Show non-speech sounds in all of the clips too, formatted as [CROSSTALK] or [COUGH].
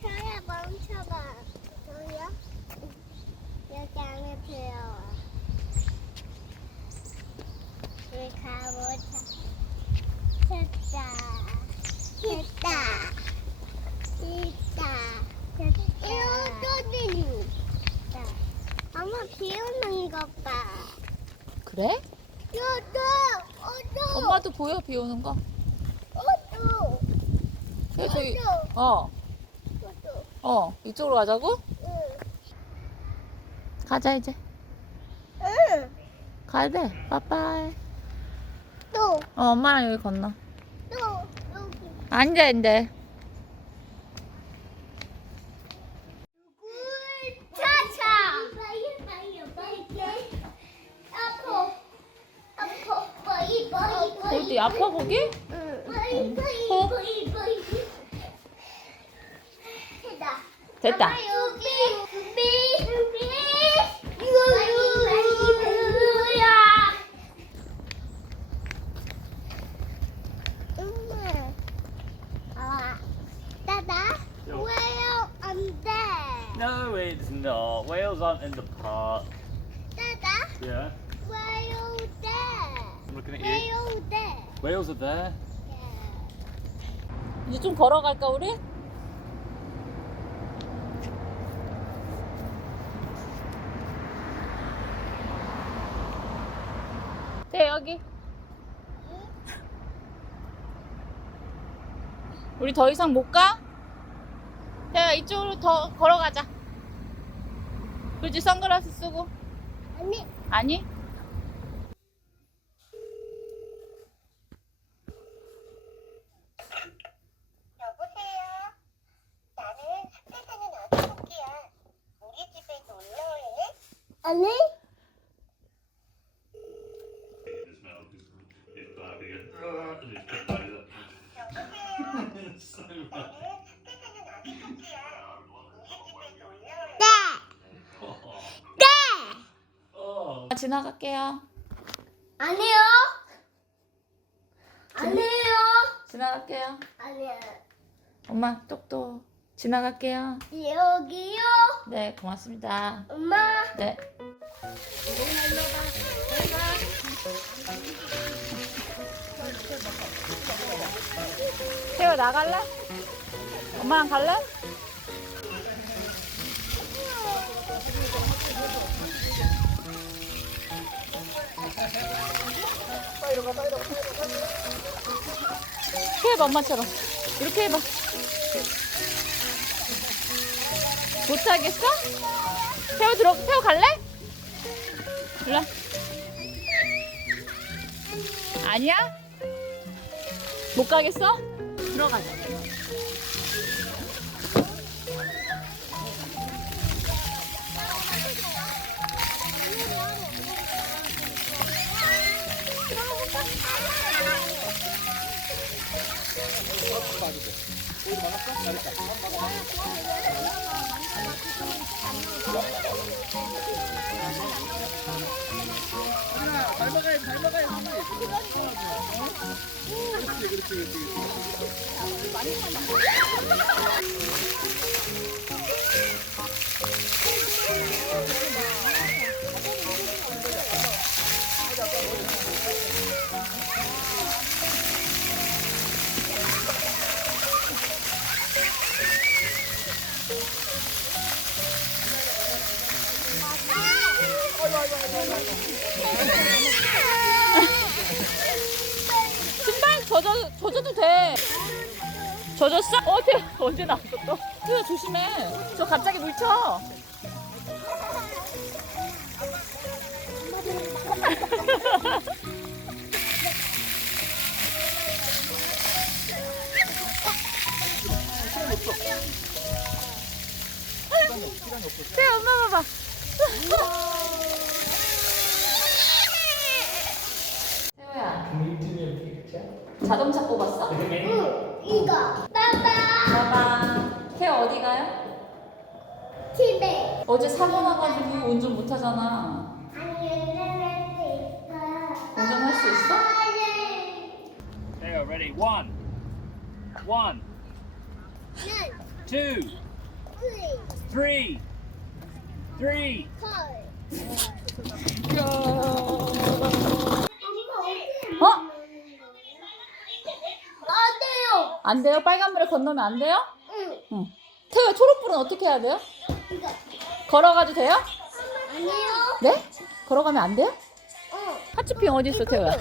태야 멈춰봐. 저요? 여기 안에 들어와. 우리 가보자. 됐다. 됐다. 됐다. 됐다. 이거 또 엄마 비 오는 것 봐. 그래? 어도 엄마도 보여 비 오는 거? 어도 어, 어 이쪽으로 가자고? 응. 가자 이제 응. 가야 돼 빠빠이 또, 어 엄마랑 여기 건너 또, 여기. 앉아 앉아 안 돼? No, it's not. Whales aren't in the park. 따다. Yeah. 왜요 돼? I'm looking at you. 왜요 돼? Whales are there. 이제 좀 걸어갈까 우리? 네 여기 우리 더 이상 못 가? 야 이쪽으로 더 걸어가자 그지 선글라스 쓰고 아니. 아니? 여보세요. 나는 학교 사는 아기 토끼야. 우리 집에 놀러 올래? 아니? 여보세요. 나는 학교 사는 아기 토끼야. 우리 집에 놀러 올래? 네. Oh. 지나갈게요 아니요. 아니요. 지나갈게요 아니요. 엄마 똑똑 지나갈게요 여기요. 네 고맙습니다 엄마. 네 태워 나갈래? 엄마랑 갈래? 이렇게 해봐 엄마처럼 이렇게 해봐 못하겠어? 태워 들어 태워 갈래? 일로 와. 아니야? 못 가겠어? 들어가자 막아야 잘 막아야 지 그렇지 그렇지 그렇지. 신발 젖어, 젖어도 돼. 젖었어? 어, 태 언제 나왔어 또? 태야 조심해. 저 갑자기 물쳐. 태야 [LAUGHS] 엄마 봐봐 태호야 자동차 뽑았어? 응. 이거. 빠빠. 봐봐 태호 어디 가요? 집에. 어제 사고 나가지고 운전 못 하잖아 아니, 운전할 수 있어. 운전할 수 있어? ready. One, One, 는 two, three, three, three. four. 어? 안 돼요. 안 돼요? 빨간불에 건너면 안 돼요? 응. 응. 태우야 초록불은 어떻게 해야 돼요? 이거 걸어가도 돼요? 아니요. 네? 걸어가면 안 돼요? 어. 하츄핑 어디 있어 태우야?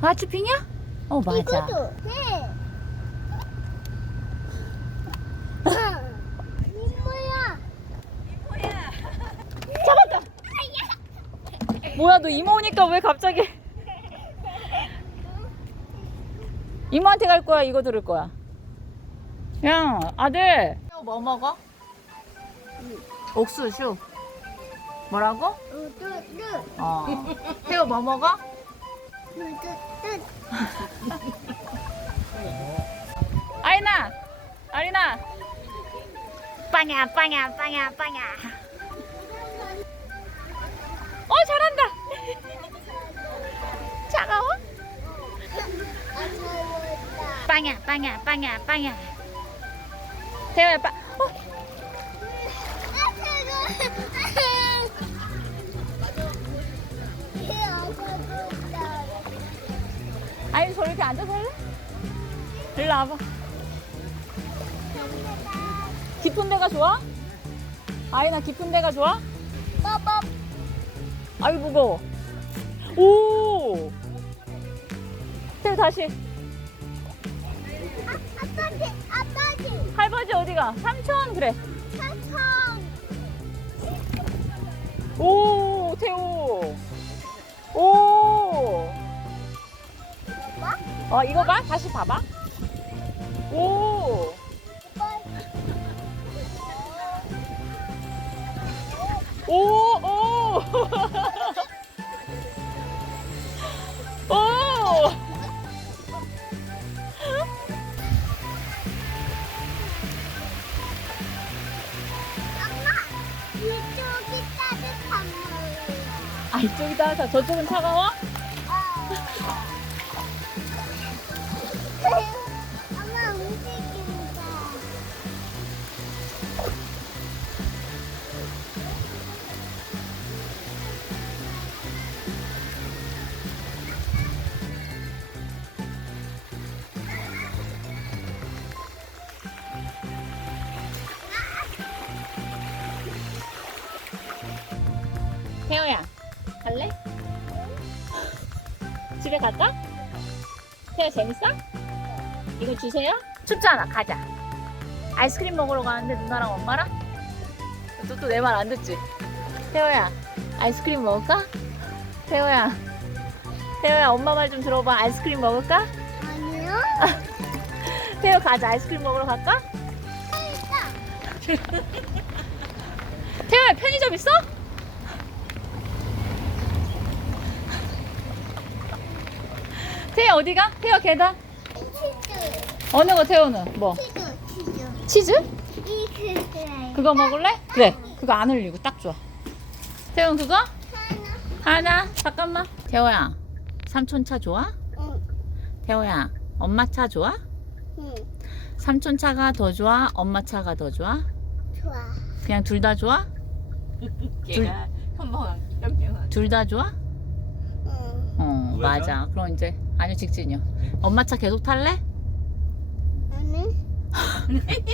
하츄핑이야? 어 맞아. 이것도 네. 이모야. 잡았다. 뭐야 너 이모 오니까 왜 갑자기? 이모한테 갈 거야 이거 들을 거야. 야 아들. 뭐 먹어? 옥수수. 뭐라고? 우두두 어. 태우 뭐 먹어? [LAUGHS] 우두두. 아이나, 아리나. 빵야, 빵야, 빵야, 빵야. 어, 잘한다. [LAUGHS] 차가워? 빵야, 빵야, 빵야, 빵야. 태우야, 빵. 저렇게 앉아서 할래? 일로 와봐. 깊은 데가 좋아? 아이나 깊은 데가 좋아? 빠밥 아유 무거워. 오. 태우 다시. 아빠지 아빠지 할아버지 어디가? 삼촌 그래. 사탕 오 태우. 오. 어 이거 봐. 다시 봐봐. 오. 오, 오. [LAUGHS] 오. 이쪽이 따뜻한 물이야 아, 이쪽이 따뜻하 저쪽은 차가워? 태호 재밌어? 이거 주세요? 춥잖아, 가자. 아이스크림 먹으러 가는데 누나랑 엄마랑? 또또내 말 안 듣지? 태호야, 아이스크림 먹을까? 태호야, 태호야, 엄마 말 좀 들어봐. 아이스크림 먹을까? 아니요 [LAUGHS] 태호 가자, 아이스크림 먹으러 갈까? [LAUGHS] 태호야, 편의점 있어? 태호 어디가? 태호 계단? 치즈 어느 거 태호는? 뭐? 치즈 치즈 치즈? 이 그거 먹을래? 그래. 그거 안 흘리고 딱 좋아. 태호는 그거? 하나 하나. 잠깐만. 태호야, 삼촌 차 좋아? 응 태호야, 엄마 차 좋아? 응. 삼촌 차가 더 좋아? 엄마 차가 더 좋아? 좋아 그냥 둘 다 좋아? [LAUGHS] 걔가 한번 변명한 둘 다 좋아? 응 어, 맞아. 그럼 이제 아니요 직진이요. 엄마 차 계속 탈래? 아니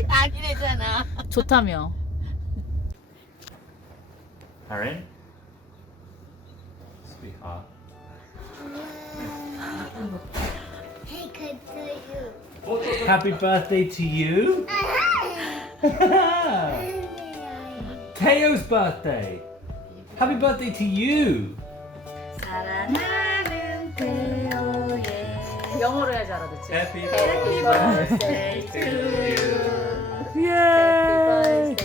아니래잖아. 좋다며. Aaron? Sweetheart. Hey, good to you. Happy birthday to you. Teo's birthday. Happy birthday to you. 태호의 영어로 해야지 알아듣지. Happy birthday to Yay!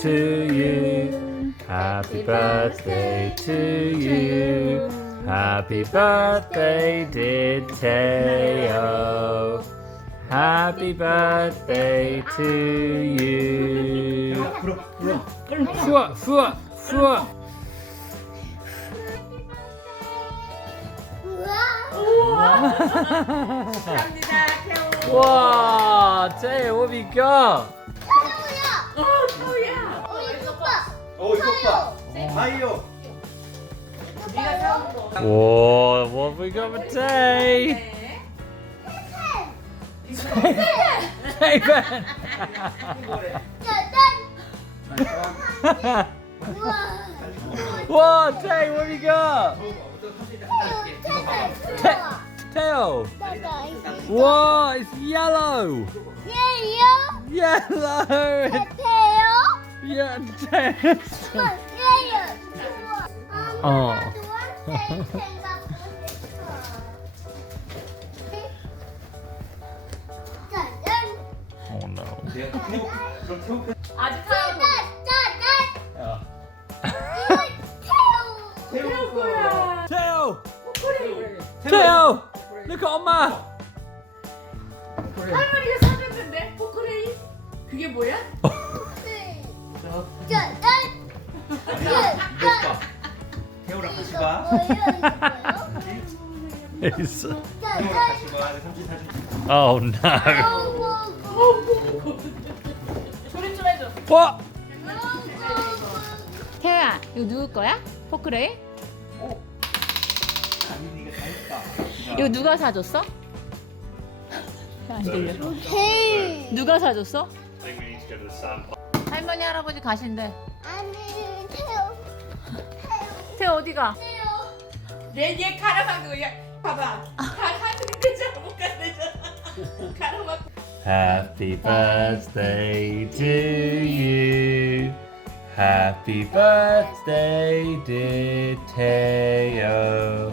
To you. Happy birthday to you. Happy birthday, dear Teo. Happy birthday to you. 후아, 후아, 후아. 감사합니다 태호. 와, what have you got? 태우야. 어, 이거 봐. 어 이거 봐. 다이어. 네가 사온 거. Whoa, what we got for Tay? 네. Tay Ben. 짜잔. 우와. Whoa, Tay, what you got? 다, 이거. Whoa, it's yellow. 얘요? Yellow. 태요? Yeah, tail. 엄마, 얘요. 좋아. 어. 엄마, 노란색 생각하고 있어. 짜잔. Oh no. 내가 태우 그럼 태우 편. 아직 사온 거. 짜잔. 야. 이거 태우. 태우 Look at Oma. 할머니가 사줬는데 포크레인. 그게 뭐야? 짜잔. 이거 봐. 태우랑 같이 It's-? 태우랑 가. 내 삼촌 사준. Oh no. 소리 좀 해줘. What? 태호야, 이거 누구 거야? 포크레인? 이거 누가 사줬어? 안 들려. 헤이. 누가 사줬어? I think we need to go to the sand 할머니 할아버지 가신대. 아니, 태우. 태호 어디가? 태우. 내얘 가라만 거야. 봐봐. 가라는 데잖아 못 간대잖아. 가라만. Happy birthday to you. Happy birthday, dear Teo.